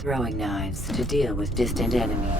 throwing knives to deal with distant enemies.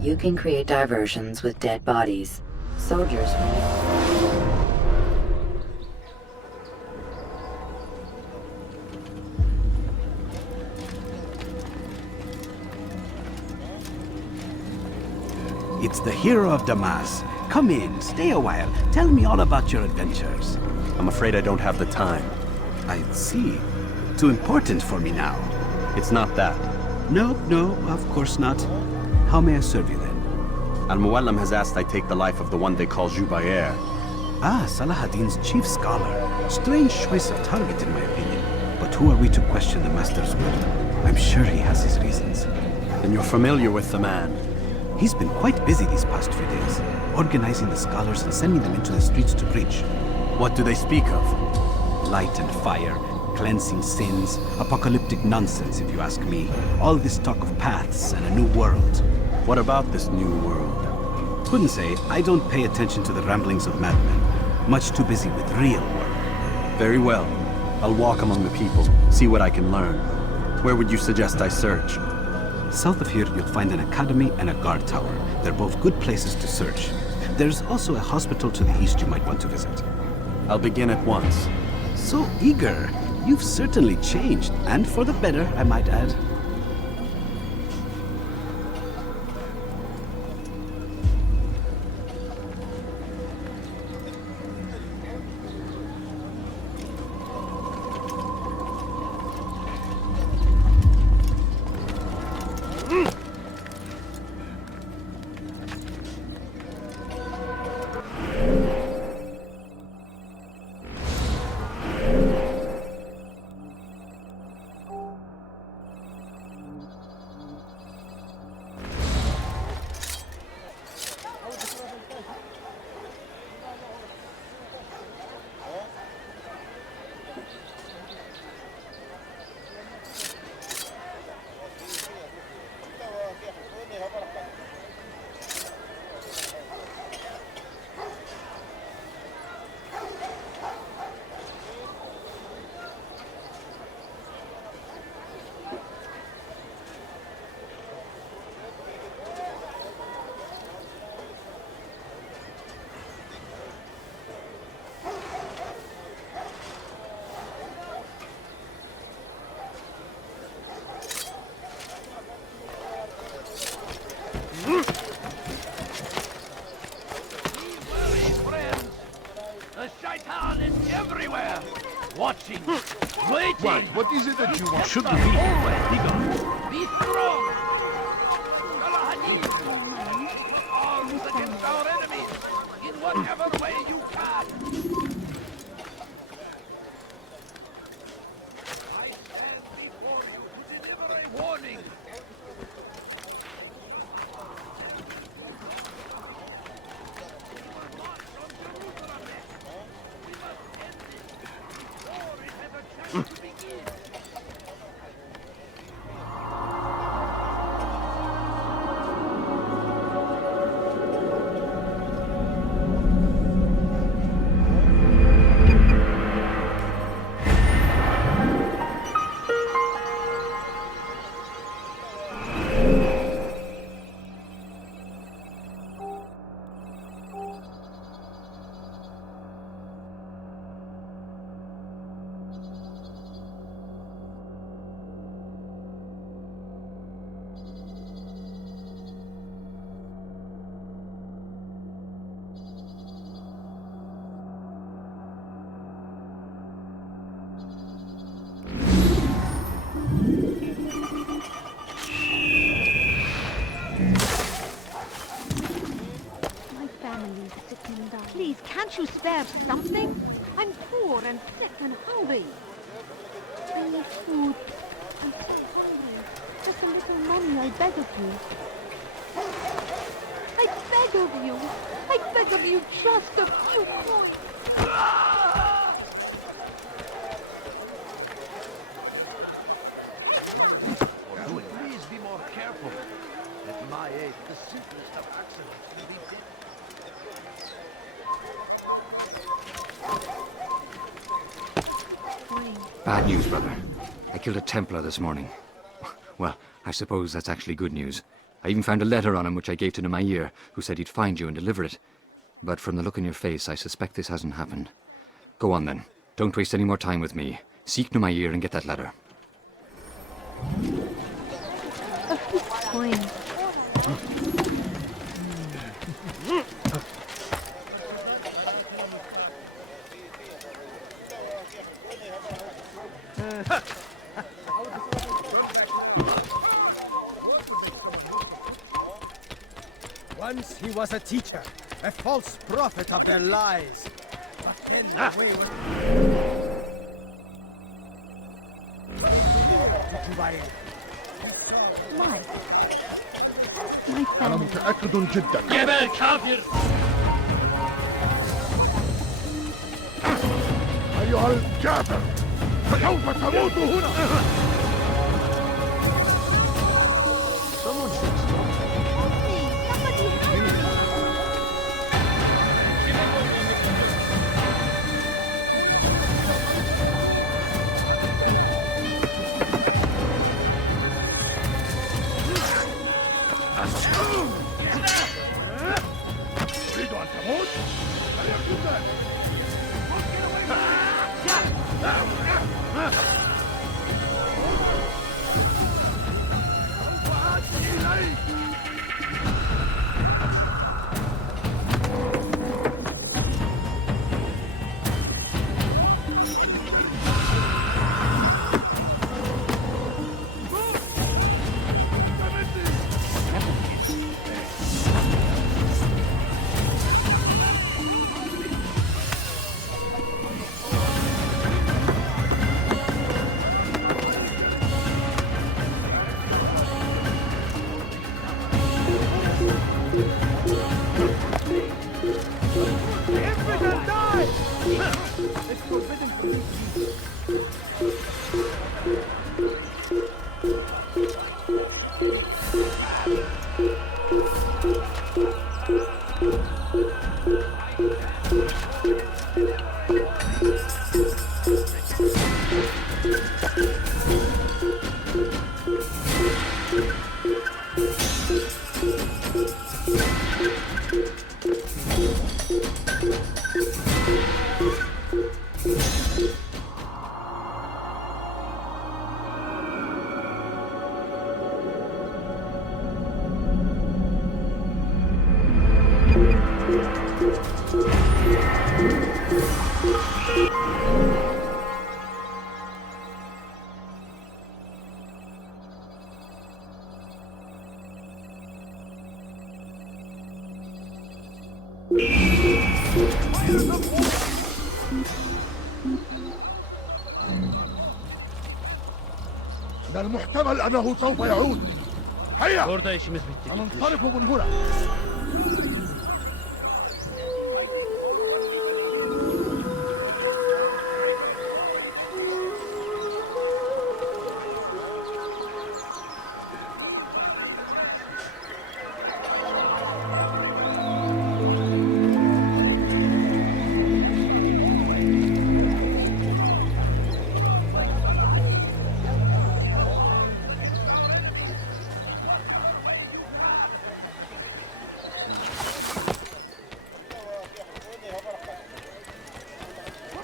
You can create diversions with dead bodies. Soldiers It's the hero of Damas. Come in, stay a while. Tell me all about your adventures. I'm afraid I don't have the time. I see. Too important for me now. It's not that. No, of course not. How may I serve you then? Al-Muallim has asked I take the life of the one they call Jubair. Ah, Salahuddin's chief scholar. Strange choice of target in my opinion. But who are we to question the Master's will? I'm sure he has his reasons. Then you're familiar with the man. He's been quite busy these past few days, organizing the scholars and sending them into the streets to preach. What do they speak of? Light and fire, cleansing sins, apocalyptic nonsense if you ask me. All this talk of paths and a new world. What about this new world? Couldn't say. I don't pay attention to the ramblings of madmen. Much too busy with real work. Very well. I'll walk among the people, see what I can learn. Where would you suggest I search? South of here, you'll find an academy and a guard tower. They're both good places to search. There's also a hospital to the east you might want to visit. I'll begin at once. So eager. You've certainly changed, and for the better, I might add. Watching, waiting. What is it that you want? Should be always be strong. Arms against our enemies in whatever way you can. I stand before you to deliver a warning. Can't you spare something? I'm poor and sick and hungry. I need food. I'm so hungry. Just a little money, I beg of you. I beg of you. I beg of you just a few coins. Please be more careful. At my age, the simplest of accidents can be deadly. Bad news, brother. I killed a Templar this morning. Well, I suppose that's actually good news. I even found a letter on him which I gave to Nemair, who said he'd find you and deliver it. But from the look on your face, I suspect this hasn't happened. Go on then. Don't waste any more time with me. Seek Nemair and get that letter. A few coins. Once he was a teacher, a false prophet of their lies. But then the way My أنا family. متأكد جدا. جبل كافر! أيها الكافر، فسوف تموت هنا. Somebody help me! تريد أن تموت؟ هل يكون ذلك؟ من المحتمل أنه سوف يعود. هيا! سننصرف من هنا.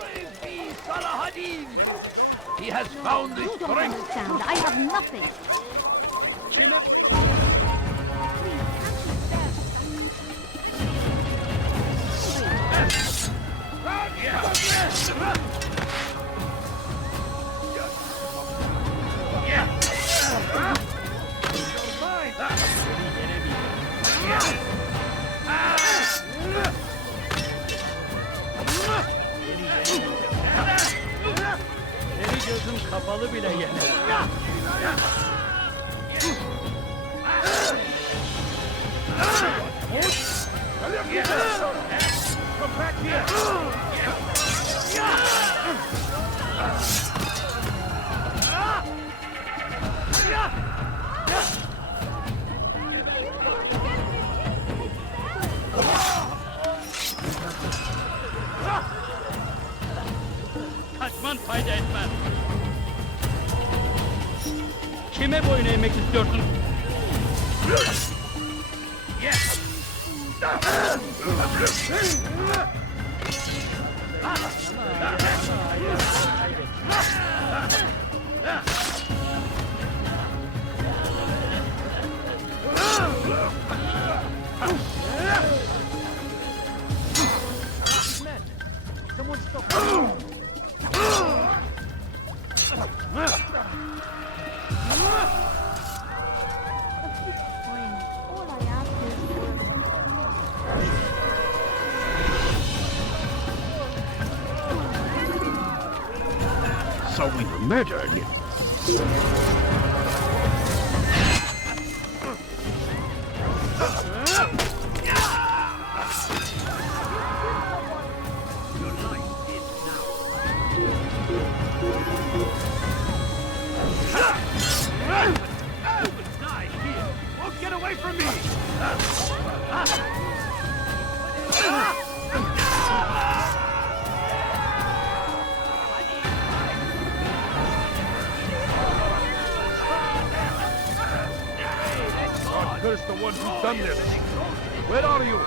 Praise be Salahadin! He has found the You don't strength understand. I have nothing. gözüm kapalı bile yener. Come back here. Kaçman fayda etmez. Kime boyun eğmek istiyorsun? All I ask is So we were murdered. Get away from me! God curse the one who's done this. Where are you?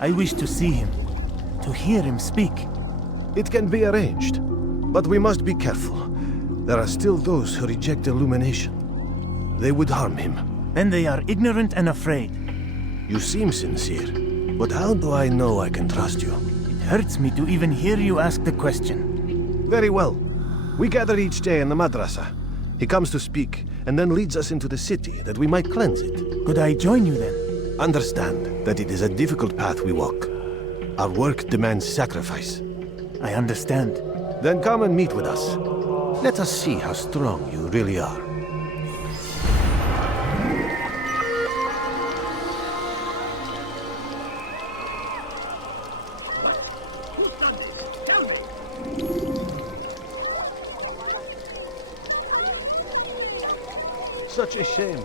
I wish to see him, to hear him speak. It can be arranged, but we must be careful. There are still those who reject illumination. They would harm him. Then they are ignorant and afraid. You seem sincere, but how do I know I can trust you? It hurts me to even hear you ask the question. Very well. We gather each day in the madrasa. He comes to speak, and then leads us into the city, that we might cleanse it. Could I join you then? Understand that it is a difficult path we walk. Our work demands sacrifice. I understand. Then come and meet with us. Let us see how strong you really are. Such a shame.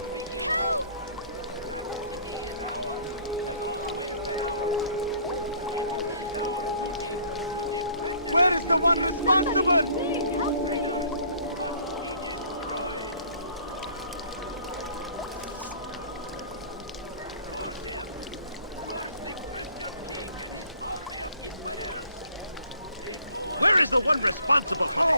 Where is the one responsible for this?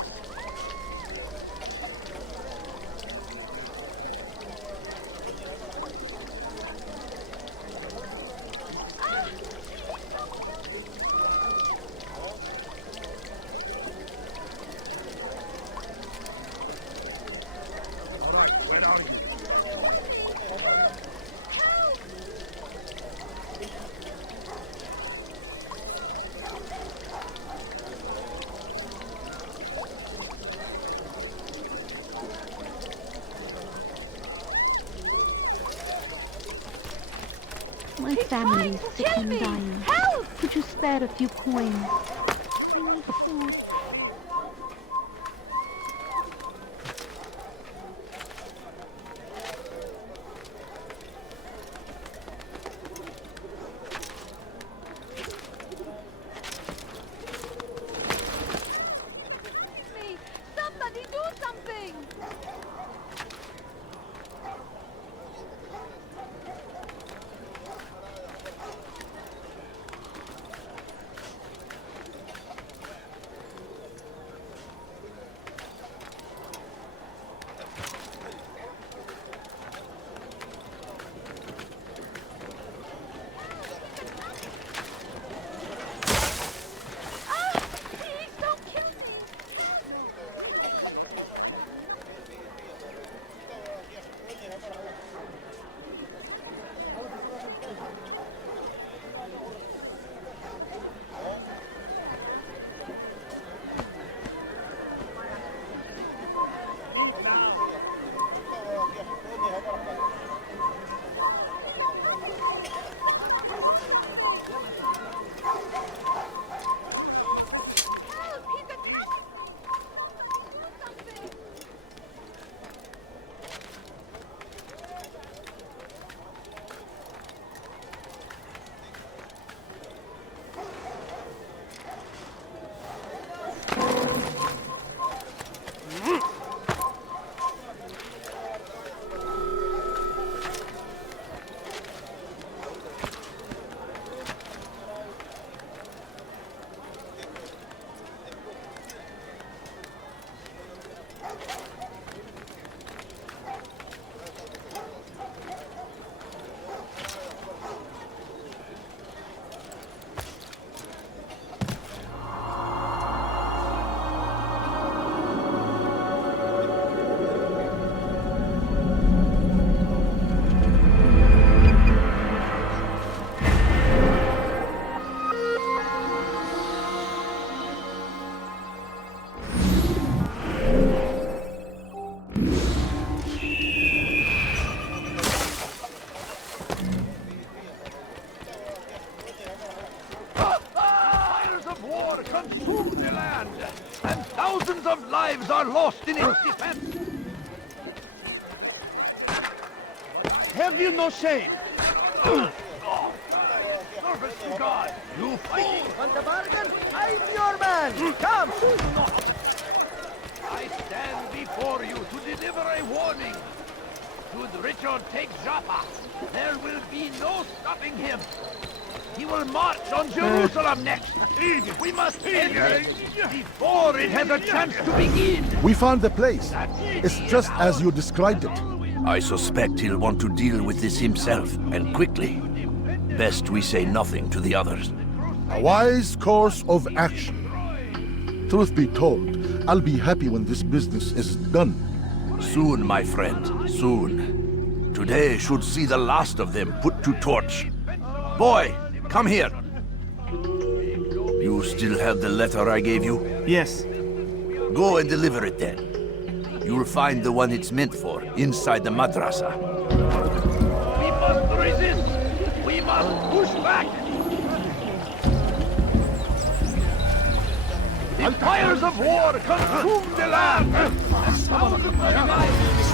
All right, where are you? My family's sick and dying. Help! Could you spare a few coins? I need food. Somebody do something! Thousands of lives are lost in its defense. Have you no shame? Service to God. You fighting? Want a bargain? I'm your man! Come! I stand before you to deliver a warning. Should Richard take Joppa, there will be no stopping him. He will march on Jerusalem next. We must end it before it has a chance to begin. We found the place. It's just as you described it. I suspect he'll want to deal with this himself, and quickly. Best we say nothing to the others. A wise course of action. Truth be told, I'll be happy when this business is done. Soon, my friend, soon. Today should see the last of them put to torch. Boy, come here. You still have the letter I gave you? Yes. Go and deliver it then. You'll find the one it's meant for inside the madrasa. We must resist. We must push back. The fires of war consume the land. Thousands of lives.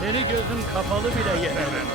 Seni gözüm kapalı bile yenemem.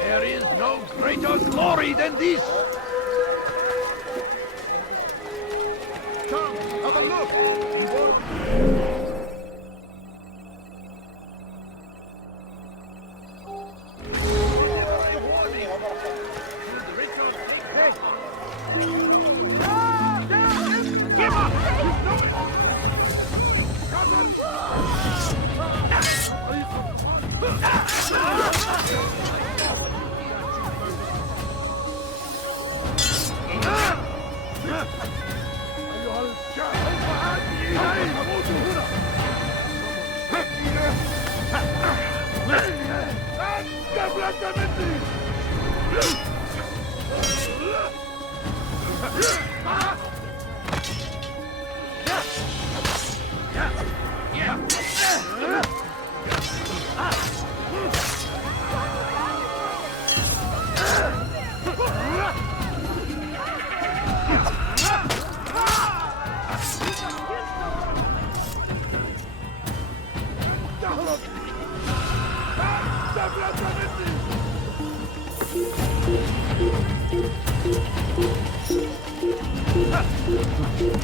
There is no greater glory than this! Come, have a look! You won't... أيها الجاهل فهذه إلي أموت هنا قبلت مني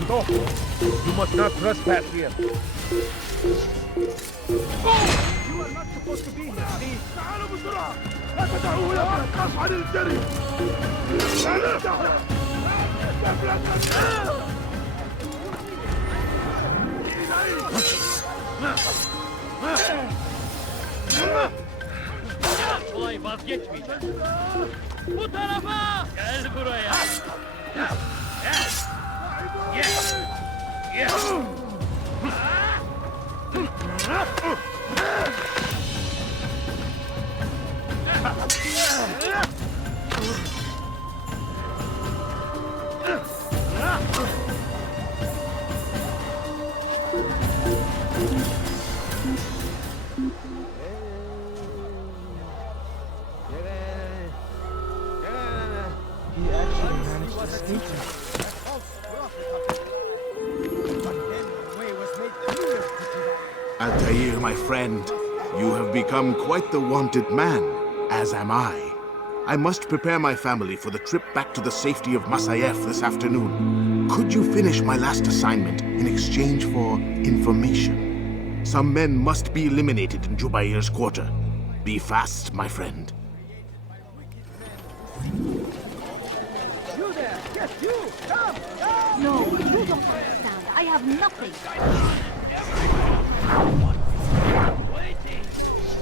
No, you must not trespass here. You are not supposed to be here, please. تعالوا بسرعة. لا تدعوه يتنقص عن الجري. لا تدعوه. Kolay vazgeçmeyeceğim. Bu tarafa! Gel buraya! Altair, my friend, you have become quite the wanted man, as am I. I must prepare my family for the trip back to the safety of Masayef this afternoon. Could you finish my last assignment in exchange for information? Some men must be eliminated in Jubair's quarter. Be fast, my friend. You there! Yes, you! Come! Come! No, you don't understand. I have nothing. Waiting!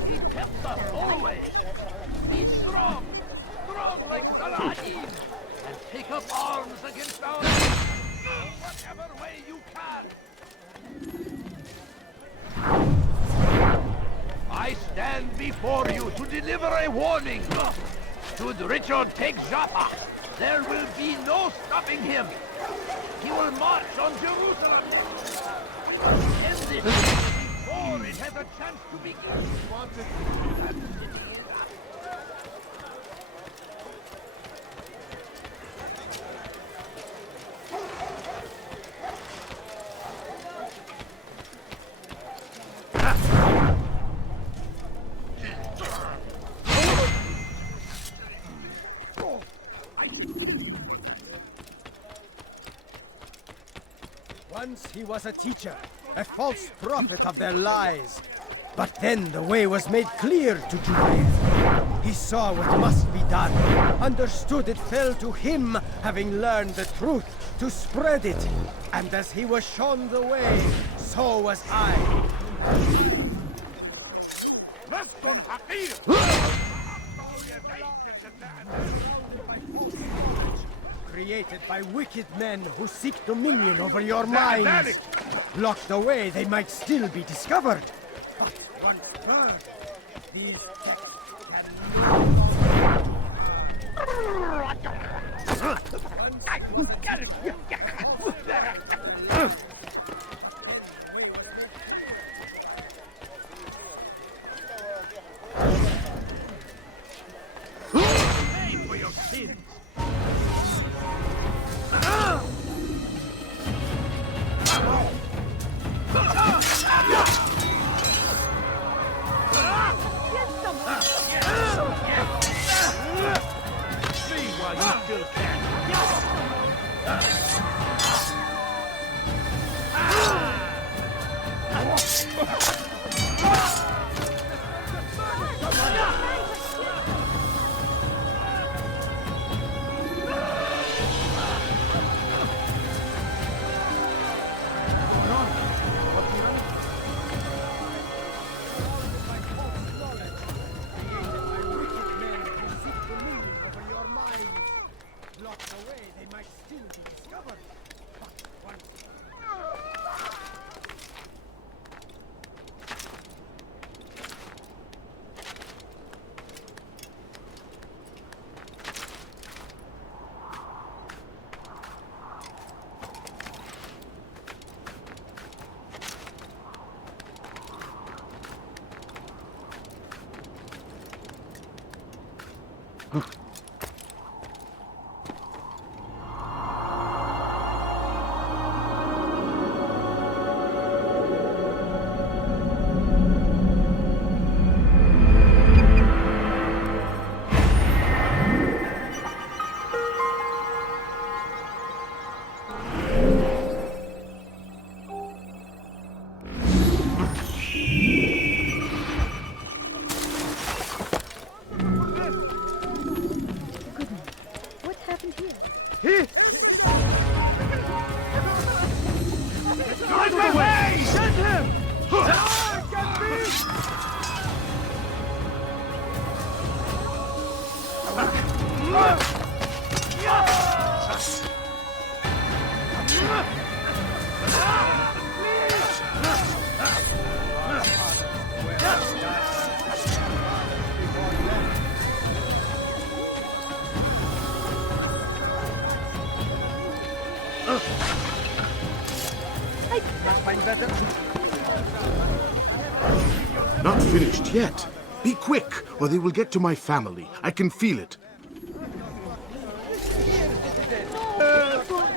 He kept us always! Be strong! Strong like Saladin! And take up arms against our enemies! Whatever way you can! I stand before you to deliver a warning! Should Richard take Joppa, there will be no stopping him! He will march on Jerusalem! End this before it has a chance to begin! Once he was a teacher, a false prophet of their lies. But then the way was made clear to Jubair. He saw what must be done, understood it fell to him, having learned the truth, to spread it. And as he was shown the way, so was I. Created by wicked men who seek dominion over your minds. Locked away, they might still be discovered. But one third, these texts Pay for your sins. See while you still can. Locked away, they might still be discovered. But once What happened here? Out of the way! Send him! Not finished yet. Be quick, or they will get to my family. I can feel it.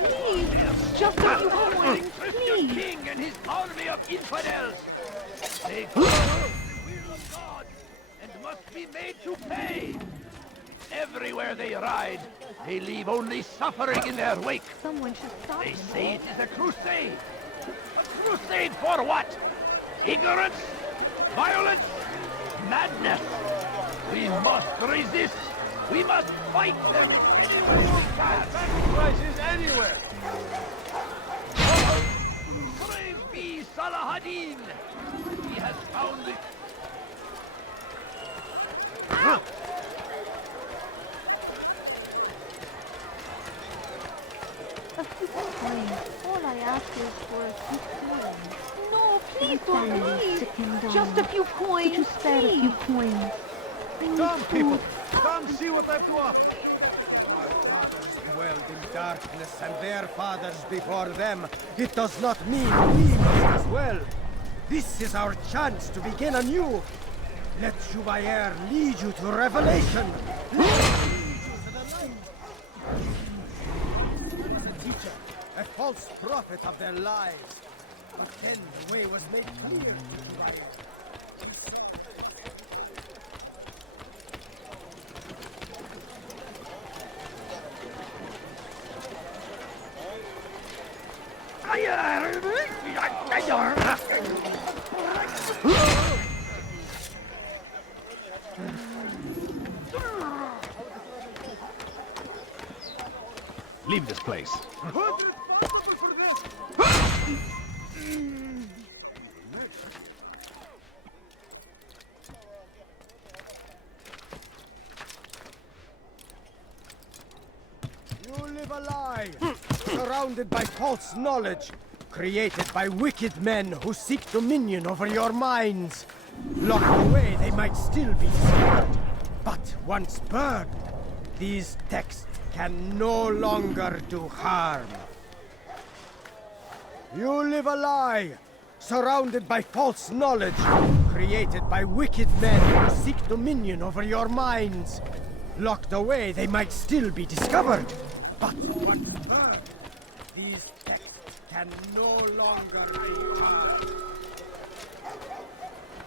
Please, just a few coins, Christian please. king and his army of infidels. They follow the will of God and must be made to pay. Everywhere they ride, they leave only suffering in their wake. Someone should stop They them. say it is a crusade. A crusade for what? Ignorance? Violence? Madness? We must resist. We must fight them in any Sacrifices anywhere. Praise be Salah-ad-Din. He has found it. A few coins. All I ask is for a few coins. No, please don't leave. Just a few coins. Could you spare a few coins? Come, people. Come see what I've to offer. our fathers dwelled in darkness and their fathers before them, it does not mean we must as well. This is our chance to begin anew. Let Jubair lead you to revelation. Let him lead you to the light. A teacher, a false prophet of their lives. But then the way was made clear to Jubair. Leave this place. You live a lie, surrounded by false knowledge, created by wicked men who seek dominion over your minds. Locked away, they might still be discovered, but once burned, these texts can no longer do harm. You live a lie, surrounded by false knowledge, created by wicked men who seek dominion over your minds. Locked away, they might still be discovered. But what heard? These texts can no longer be harmed.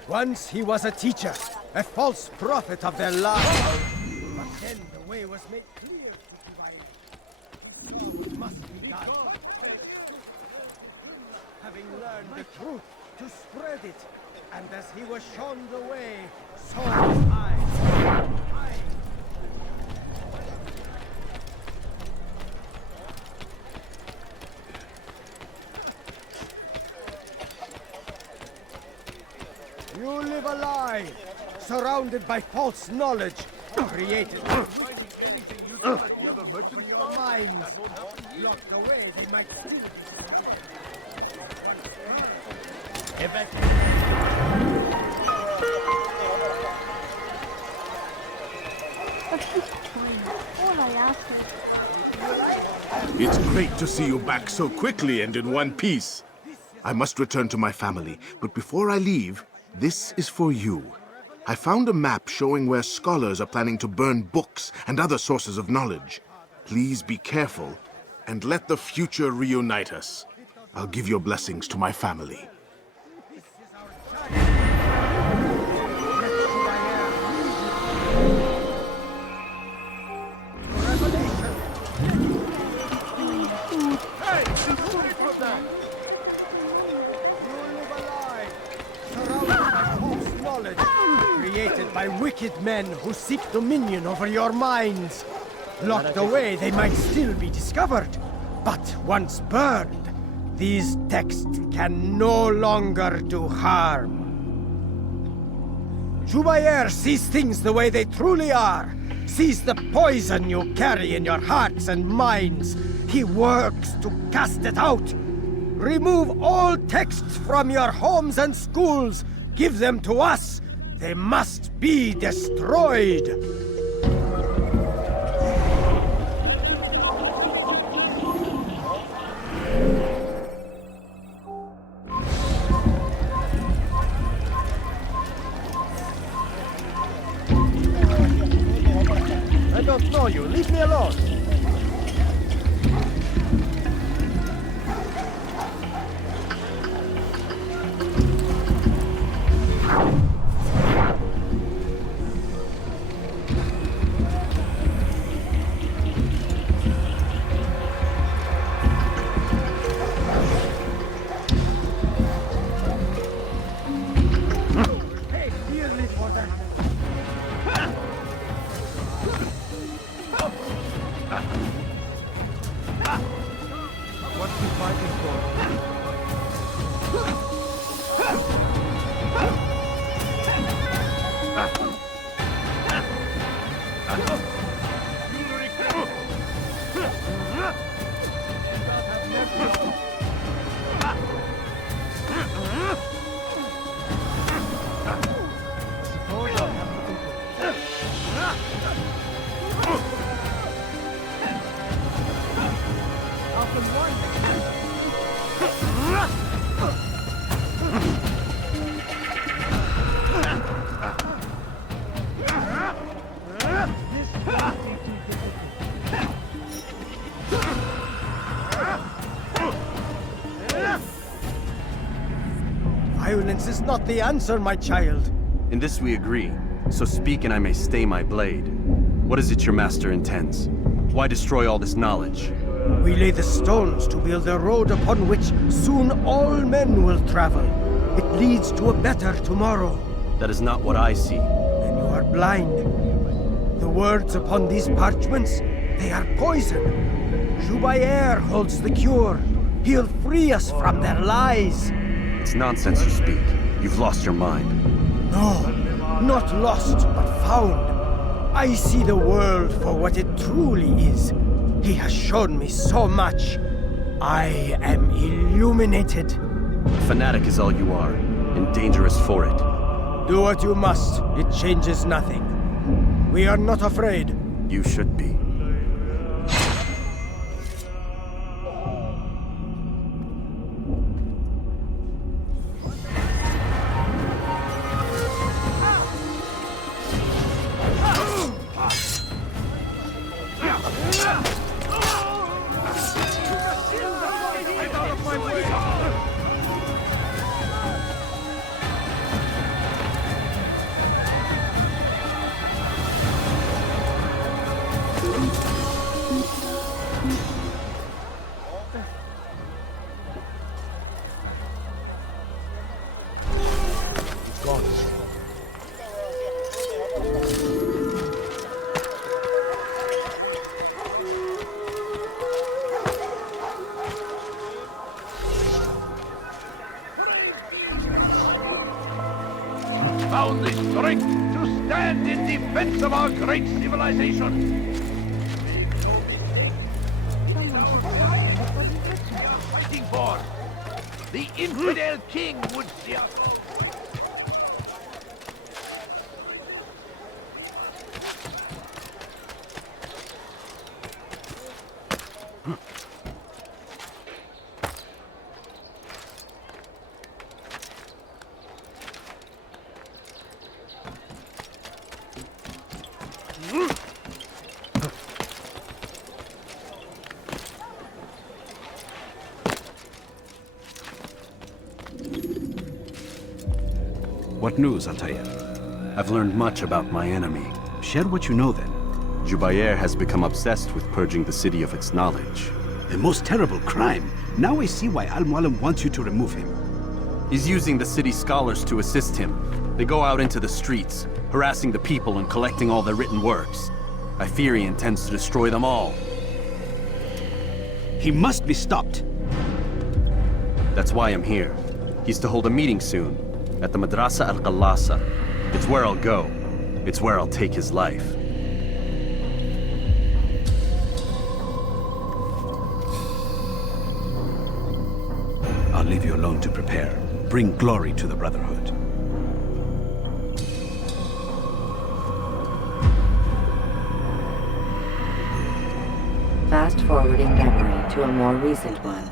Once he was a teacher, a false prophet of their lies. But then the way was made clear to divide. It must be done. Having learned the truth, to spread it. And as he was shown the way, so was I. You live a lie, surrounded by false knowledge, created by finding anything you do at the other merchants' minds. Locked away, they might kill you. All I ask is... It's great to see you back so quickly and in one piece. I must return to my family, but before I leave, this is for you. I found a map showing where scholars are planning to burn books and other sources of knowledge. Please be careful, and let the future reunite us. I'll give your blessings to my family. Created by wicked men who seek dominion over your minds. Locked away, they might still be discovered. But once burned, these texts can no longer do harm. Jubair sees things the way they truly are. Sees the poison you carry in your hearts and minds. He works to cast it out. Remove all texts from your homes and schools. Give them to us. They must be destroyed. I don't know you. Leave me alone. Violence is not the answer, my child. In this we agree, so speak and I may stay my blade. What is it your master intends? Why destroy all this knowledge? We lay the stones to build a road upon which soon all men will travel. It leads to a better tomorrow. That is not what I see. Then you are blind. The words upon these parchments, they are poison. Jubair holds the cure. He'll free us from their lies. It's nonsense you speak. You've lost your mind. No, not lost, but found. I see the world for what it truly is. He has shown me so much. I am illuminated. A fanatic is all you are, and dangerous for it. Do what you must. It changes nothing. We are not afraid. You should be. defense of our great civilization. Someone should stop him before he hurts himself. Fighting for the infidel king would see us. What news, Altair? I've learned much about my enemy. Share what you know then. Jubair has become obsessed with purging the city of its knowledge. The most terrible crime. Now I see why Al-Mualim wants you to remove him. He's using the city scholars to assist him. They go out into the streets, harassing the people and collecting all their written works. I fear he intends to destroy them all. He must be stopped. That's why I'm here. He's to hold a meeting soon, at the Madrasa al-Qallasa. It's where I'll go. It's where I'll take his life. I'll leave you alone to prepare. Bring glory to the Brotherhood. Fast-forwarding memory to a more recent one.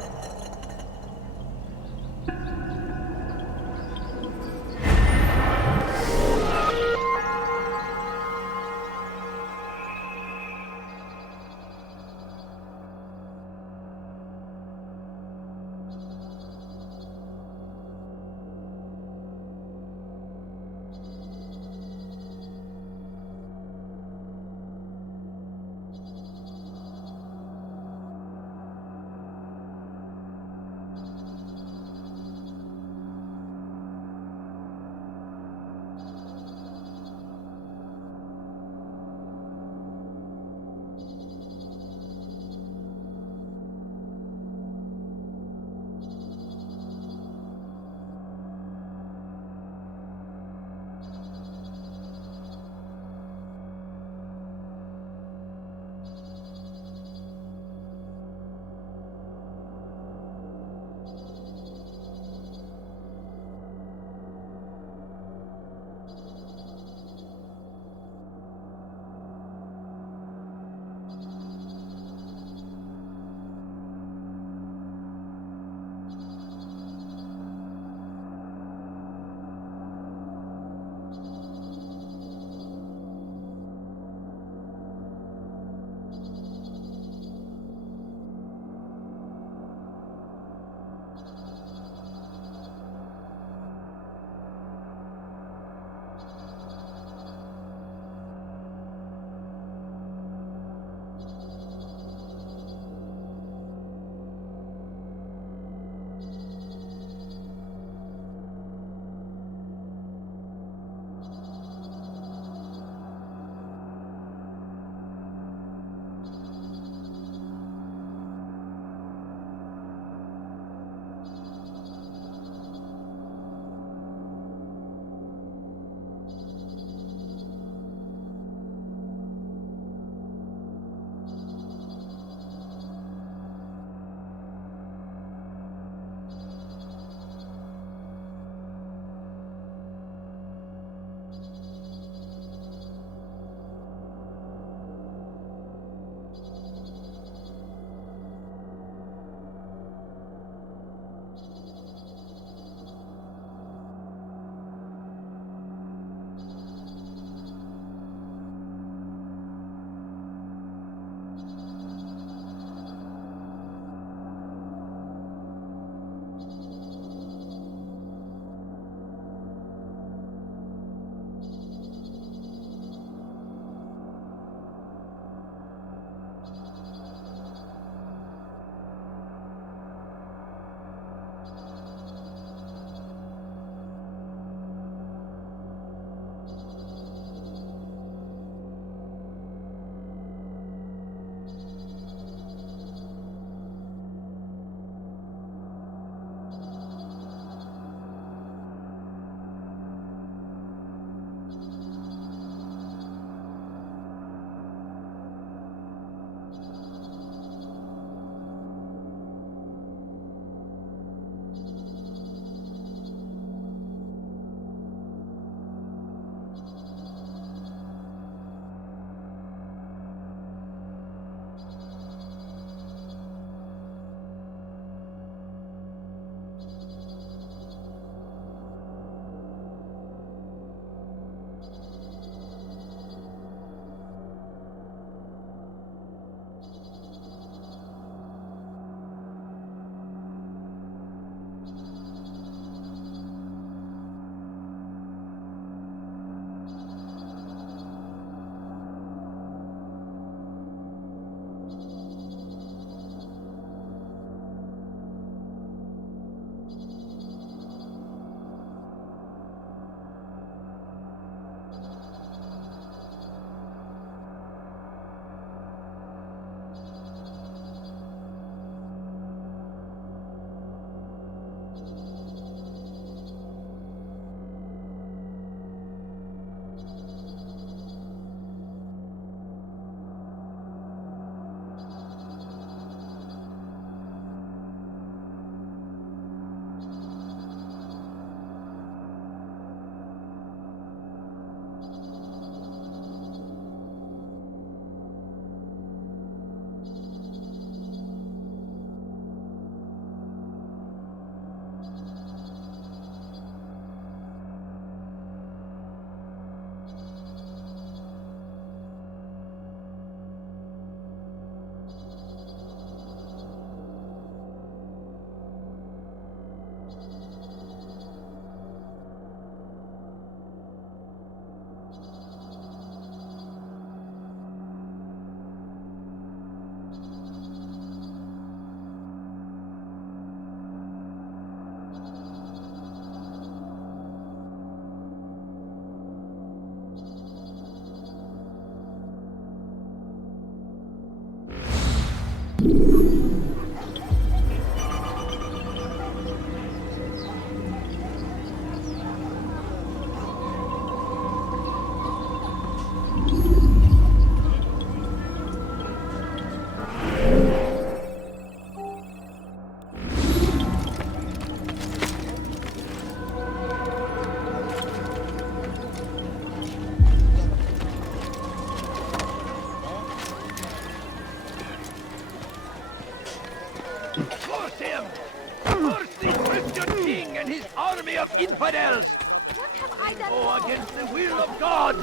army of infidels. What have I done Go wrong? against the will of God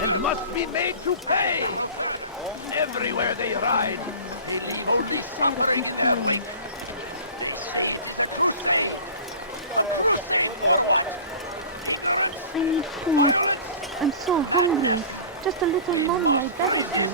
and must be made to pay. Everywhere they ride. The despair of this queen. I need food. I'm so hungry. Just a little money, I beg of you.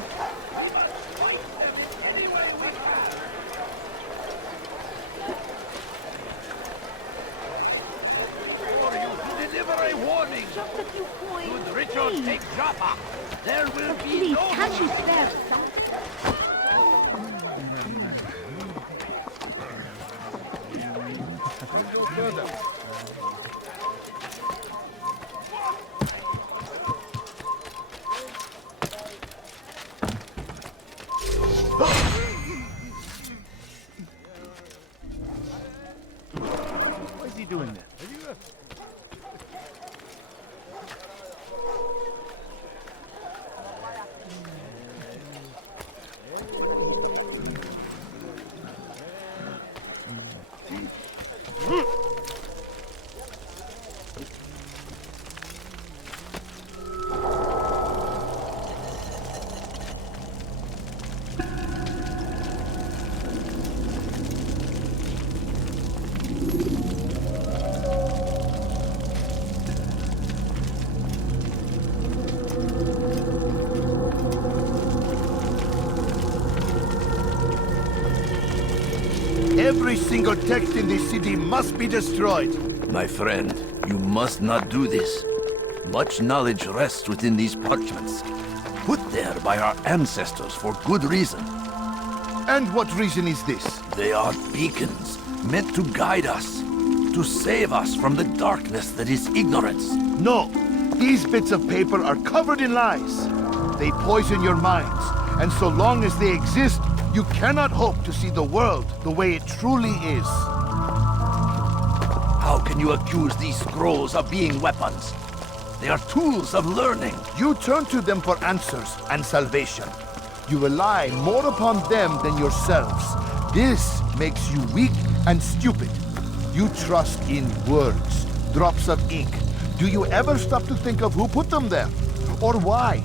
For you to deliver a warning. Just a few coins. Should Richard Please. take Joppa, there will be Please, no... can't you spare some? Why is he doing that? Every single text in this city must be destroyed. My friend, you must not do this. Much knowledge rests within these parchments, put there by our ancestors for good reason. And what reason is this? They are beacons, meant to guide us, to save us from the darkness that is ignorance. No, these bits of paper are covered in lies. They poison your minds, and so long as they exist, you cannot hope to see the world the way it truly is. How can you accuse these scrolls of being weapons? They are tools of learning. You turn to them for answers and salvation. You rely more upon them than yourselves. This makes you weak and stupid. You trust in words, drops of ink. Do you ever stop to think of who put them there? Or why?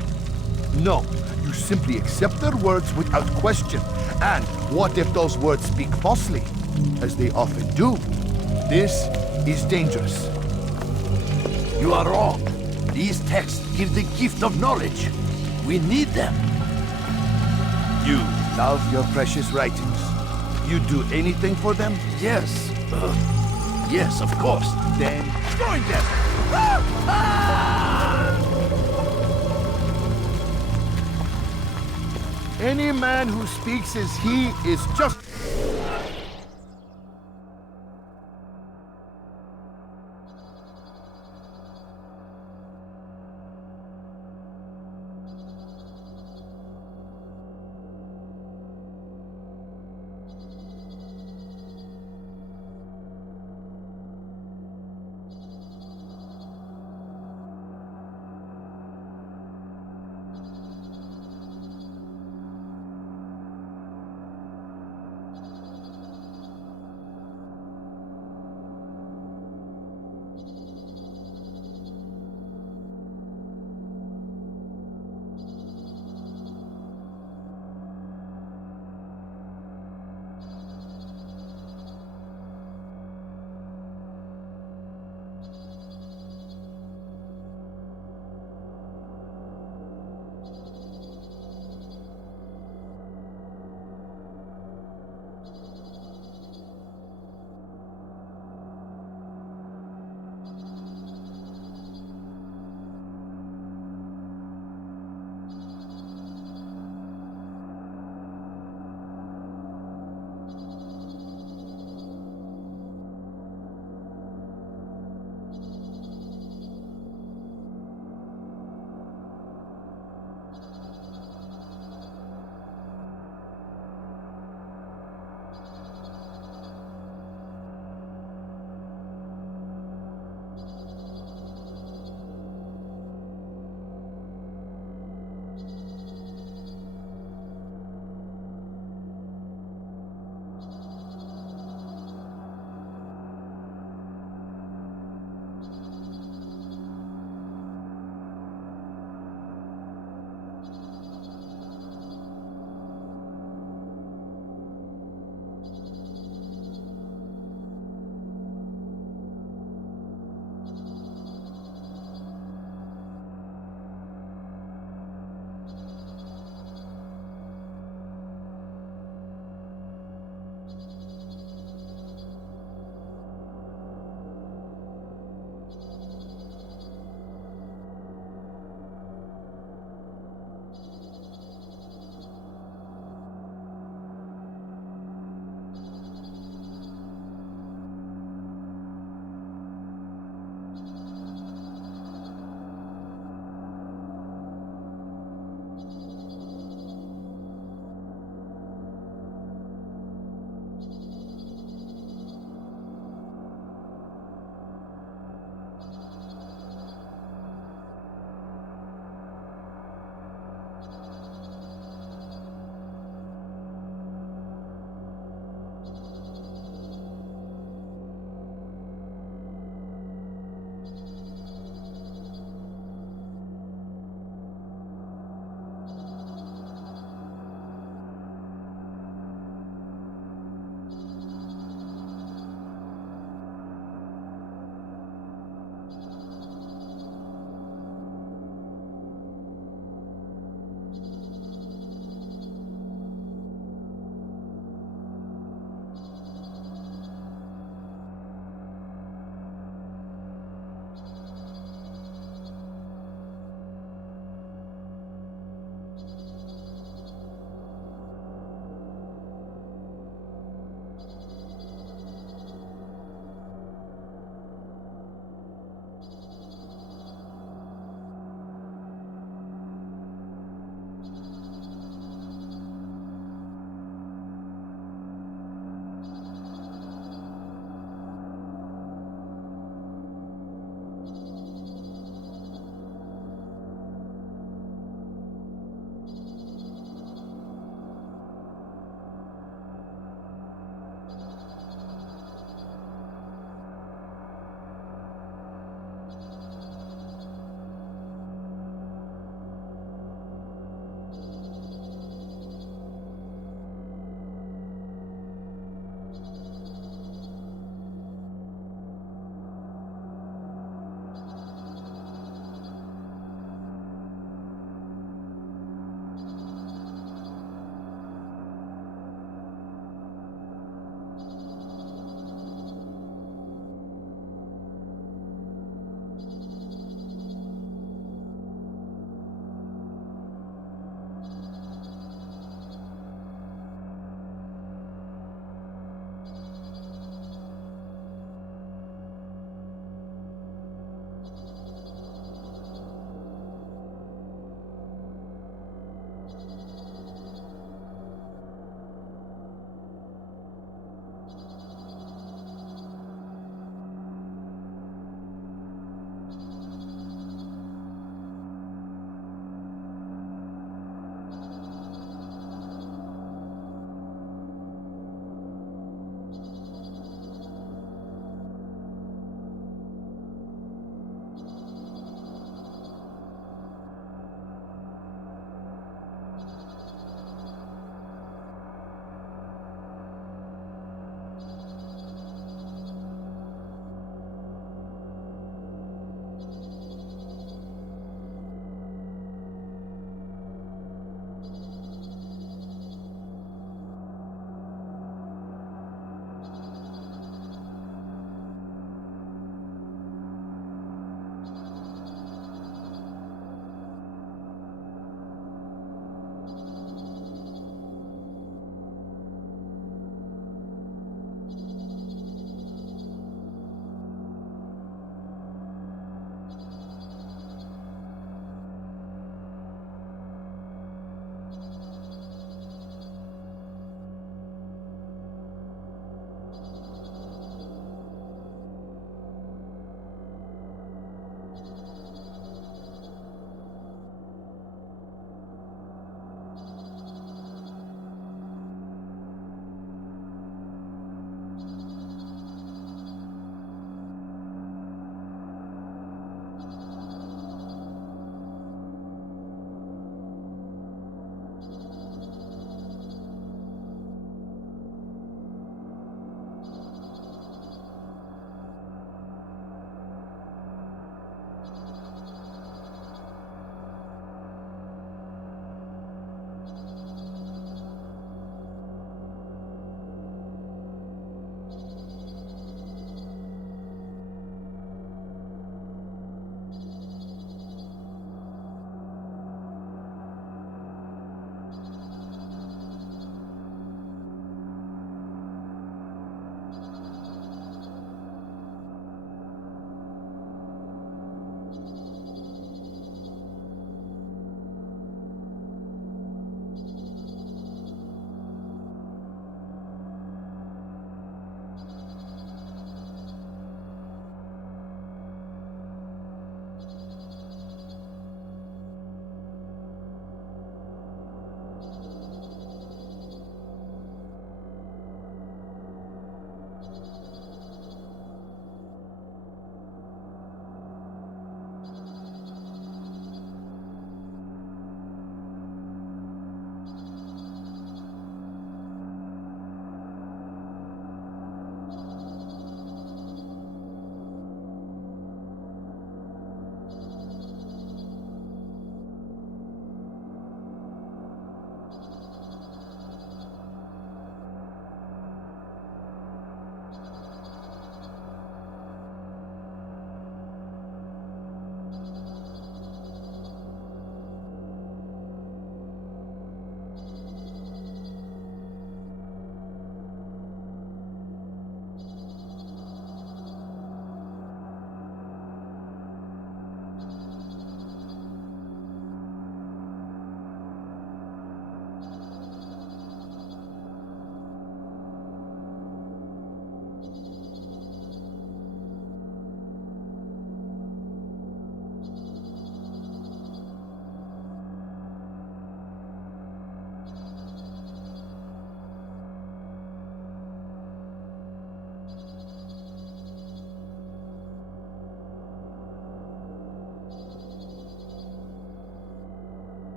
No, you simply accept their words without question. And what if those words speak falsely? As they often do. This is dangerous. You are wrong. These texts give the gift of knowledge. We need them. You love your precious writings. You do anything for them? Yes. Yes, of course. Then join them! Any man who speaks as he is just...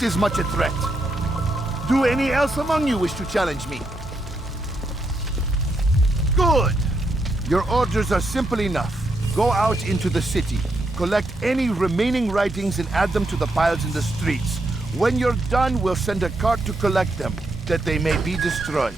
looked as much a threat. Do any else among you wish to challenge me? Good! Your orders are simple enough. Go out into the city, collect any remaining writings and add them to the piles in the streets. When you're done, we'll send a cart to collect them, that they may be destroyed.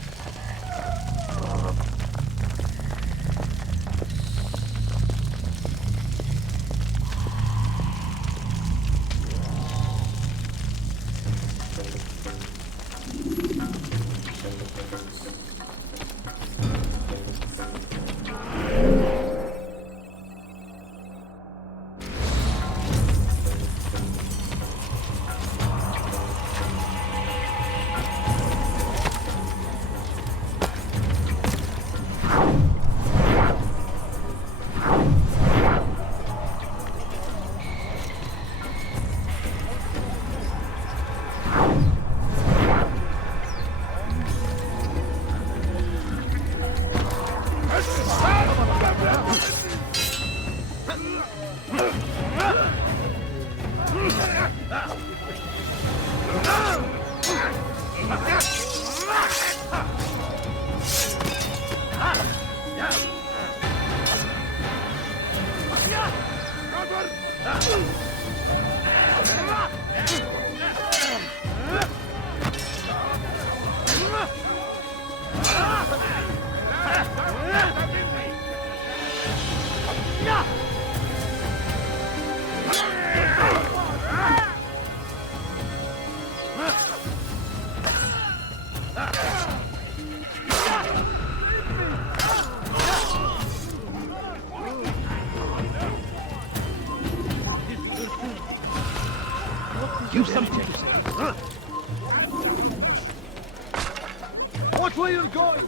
You've something to say. Watch where you're going!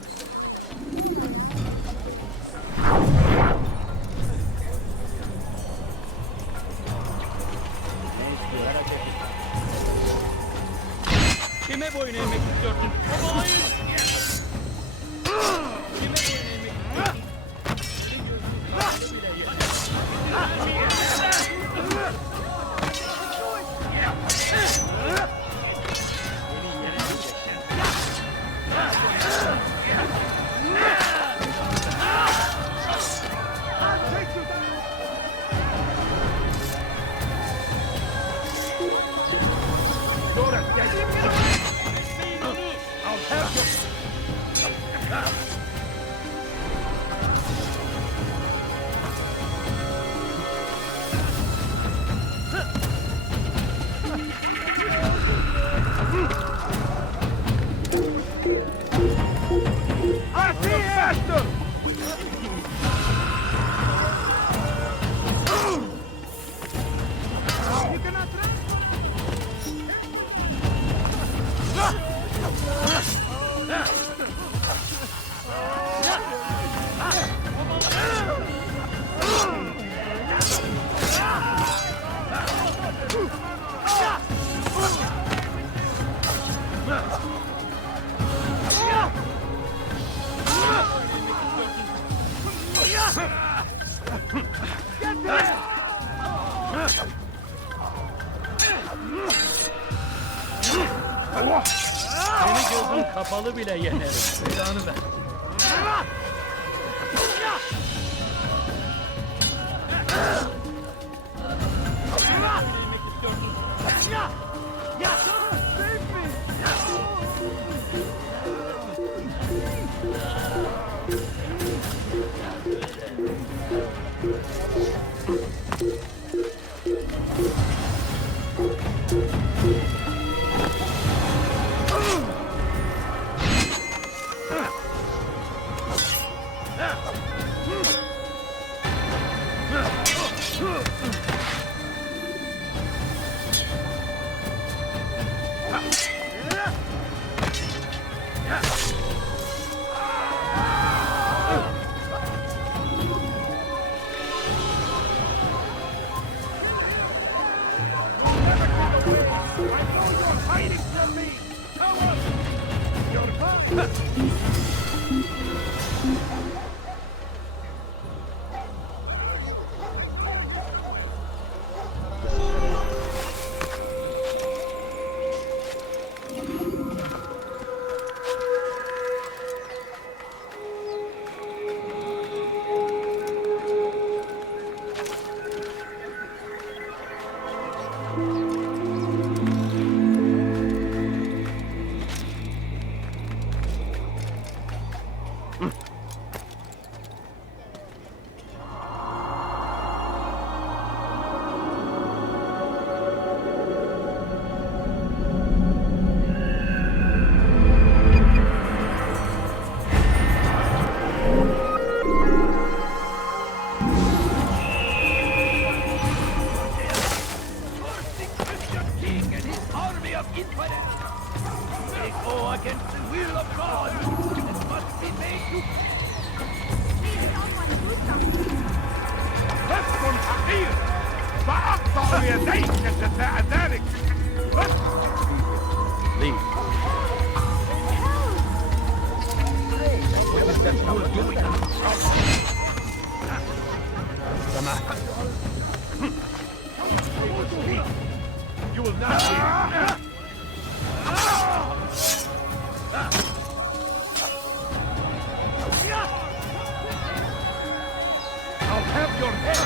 Kime boyun eğmek istiyorsun? Babayın! Kime boyun eğmek istiyorsun? Seni gözün kapalı bile yenerim. Belanı ver. سأقطع يديك جزاء ذلك. Leave. What is that fool doing? You will not see. I'll have your head.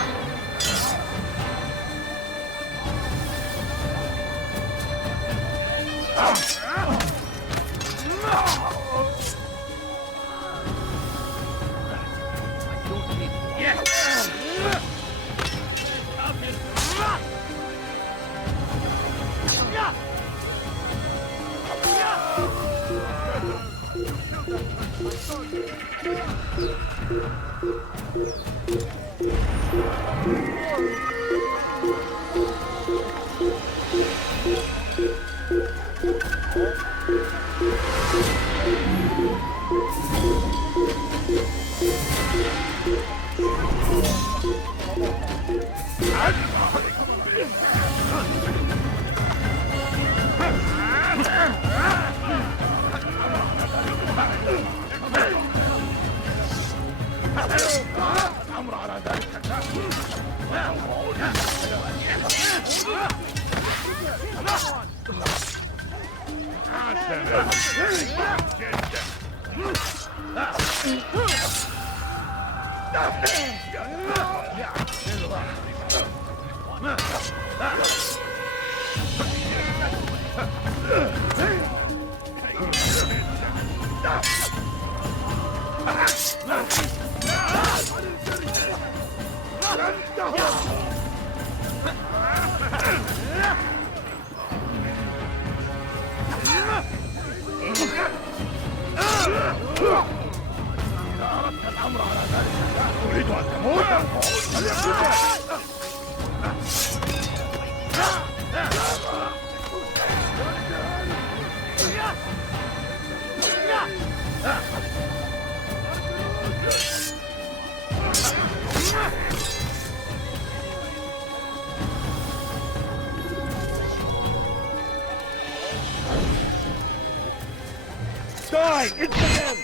Die! It's the end!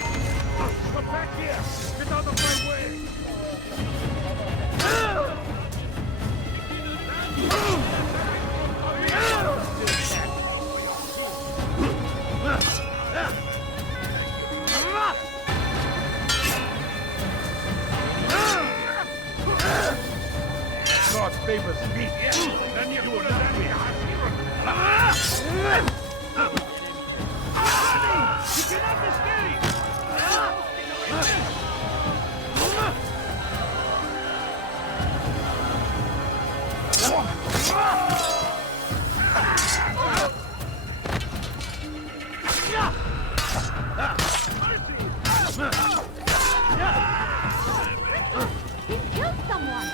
Come back here! Get out of my way! God favors me, then you will not be You cannot escape! He killed someone!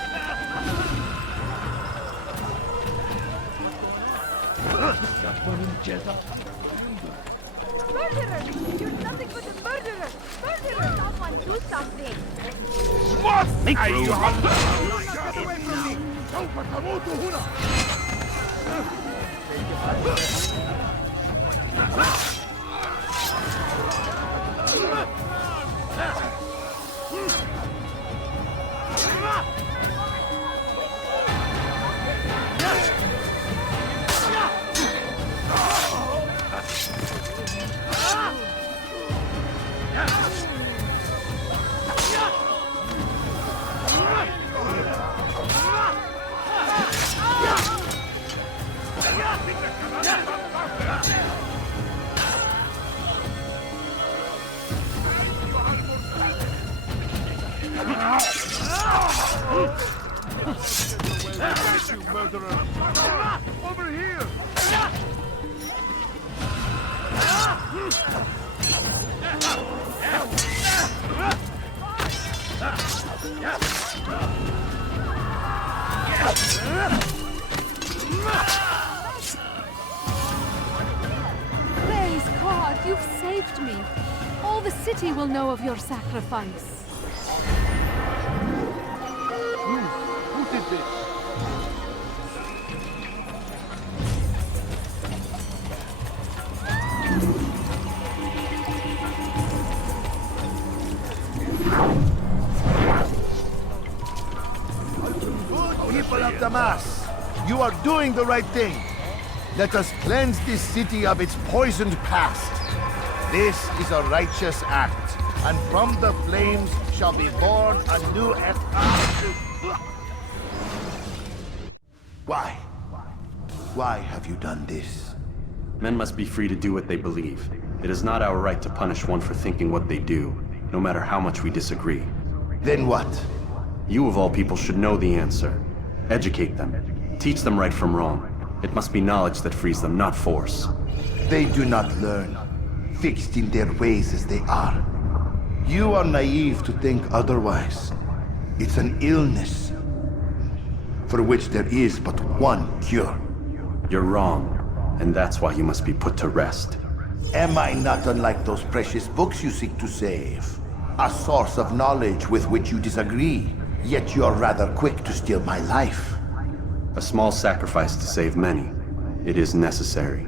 Murderer! You're nothing but a murderer! Murderer! Someone do something! What? أيها Get away from me! سوف تموت هنا! You murderer! Over here! Praise God, you've saved me. All the city will know of your sacrifice. Who did this? People of Damas, you are doing the right thing. Let us cleanse this city of its poisoned past. This is a righteous act, and from the flames shall be born a new Why? Why have you done this? Men must be free to do what they believe. It is not our right to punish one for thinking what they do, no matter how much we disagree. Then what? You of all people should know the answer. Educate them. Teach them right from wrong. It must be knowledge that frees them, not force. They do not learn, fixed in their ways as they are. You are naive to think otherwise. It's an illness, for which there is but one cure. You're wrong, and that's why you must be put to rest. Am I not unlike those precious books you seek to save? A source of knowledge with which you disagree, yet you are rather quick to steal my life. A small sacrifice to save many. It is necessary.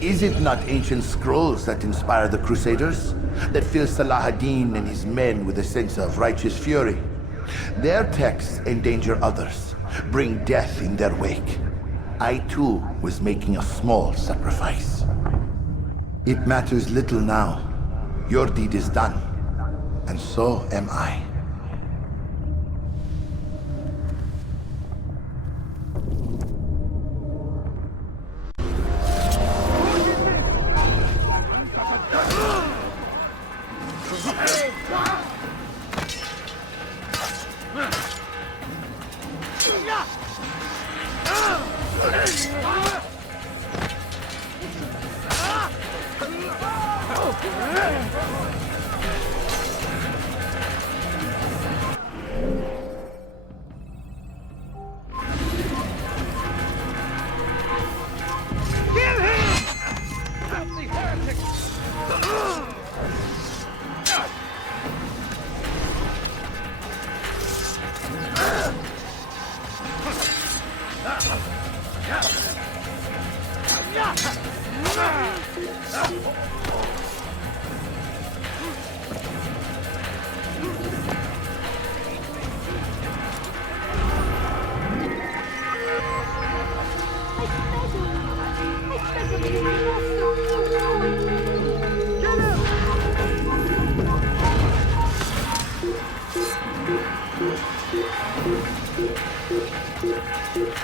Is it not ancient scrolls that inspire the Crusaders? That fill Salah ad-Din and his men with a sense of righteous fury? Their texts endanger others, bring death in their wake. I too was making a small sacrifice. It matters little now. Your deed is done, and so am I.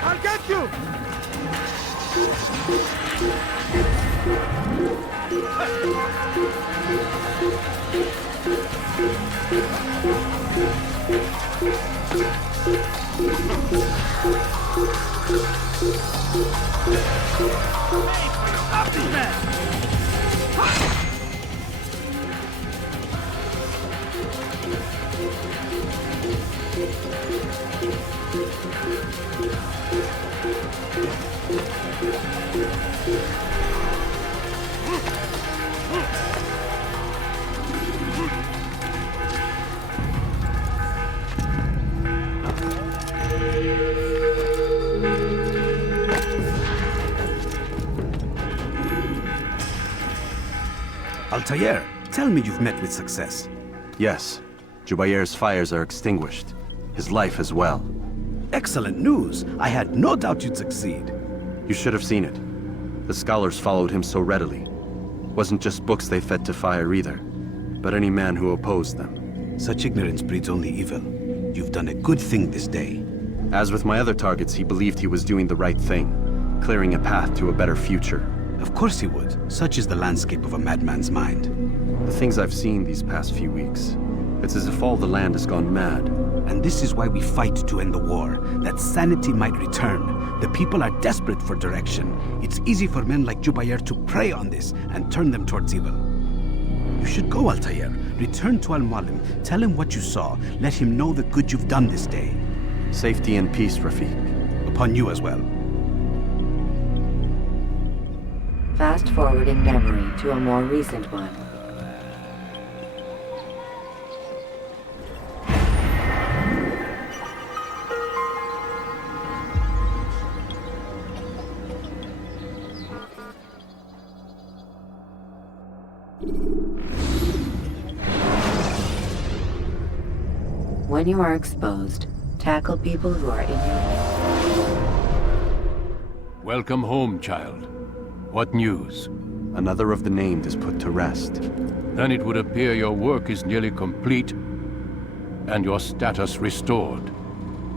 I'll get you! Stop these men! Altair, tell me you've met with success. Yes. Jubayr's fires are extinguished. His life as well. Excellent news. I had no doubt you'd succeed. You should have seen it. The scholars followed him so readily. Wasn't just books they fed to fire either, but any man who opposed them. Such ignorance breeds only evil. You've done a good thing this day. As with my other targets, he believed he was doing the right thing, clearing a path to a better future. Of course he would. Such is the landscape of a madman's mind. The things I've seen these past few weeks, it's as if all the land has gone mad. And this is why we fight to end the war, that sanity might return. The people are desperate for direction. It's easy for men like Jubayr to prey on this and turn them towards evil. You should go, Altair. Return to Al-Mualim. Tell him what you saw. Let him know the good you've done this day. Safety and peace, Rafiq. Upon you as well. Fast-forwarding memory to a more recent one. When you are exposed, tackle people who are in your way. Welcome home, child. What news? Another of the named is put to rest. Then it would appear your work is nearly complete, and your status restored.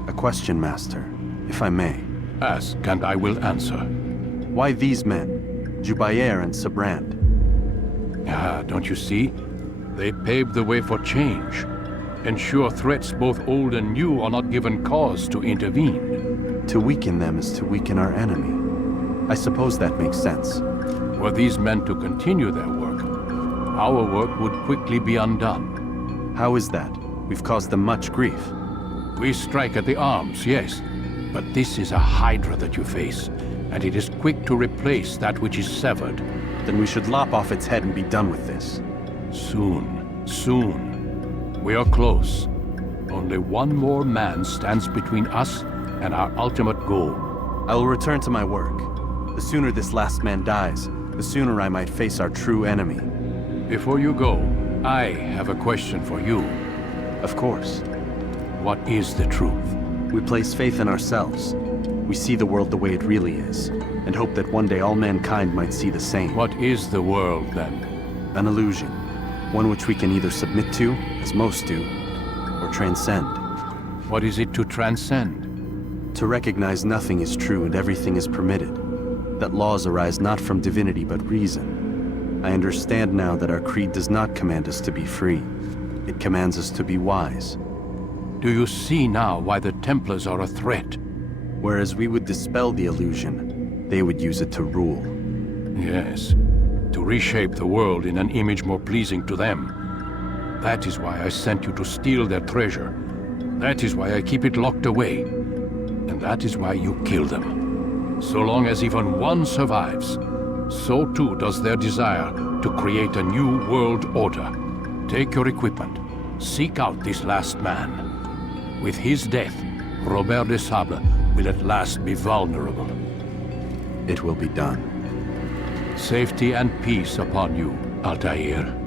A question, Master, if I may. Ask, and I will answer. Why these men, Jubayer and Sabrand? Ah, don't you see? They paved the way for change. Ensure threats both old and new are not given cause to intervene. To weaken them is to weaken our enemy. I suppose that makes sense. Were these men to continue their work, our work would quickly be undone. How is that? We've caused them much grief. We strike at the arms, yes. But this is a hydra that you face, and it is quick to replace that which is severed. Then we should lop off its head and be done with this. Soon, soon. We are close. Only one more man stands between us and our ultimate goal. I will return to my work. The sooner this last man dies, the sooner I might face our true enemy. Before you go, I have a question for you. Of course. What is the truth? We place faith in ourselves. We see the world the way it really is, and hope that one day all mankind might see the same. What is the world, then? An illusion. One which we can either submit to, as most do, or transcend. What is it to transcend? To recognize nothing is true and everything is permitted. That laws arise not from divinity but reason. I understand now that our creed does not command us to be free. It commands us to be wise. Do you see now why the Templars are a threat? Whereas we would dispel the illusion, they would use it to rule. Yes, to reshape the world in an image more pleasing to them. That is why I sent you to steal their treasure. That is why I keep it locked away. And that is why you kill them. So long as even one survives, so too does their desire to create a new world order. Take your equipment. Seek out this last man. With his death, Robert de Sable will at last be vulnerable. It will be done. Safety and peace upon you, Altair.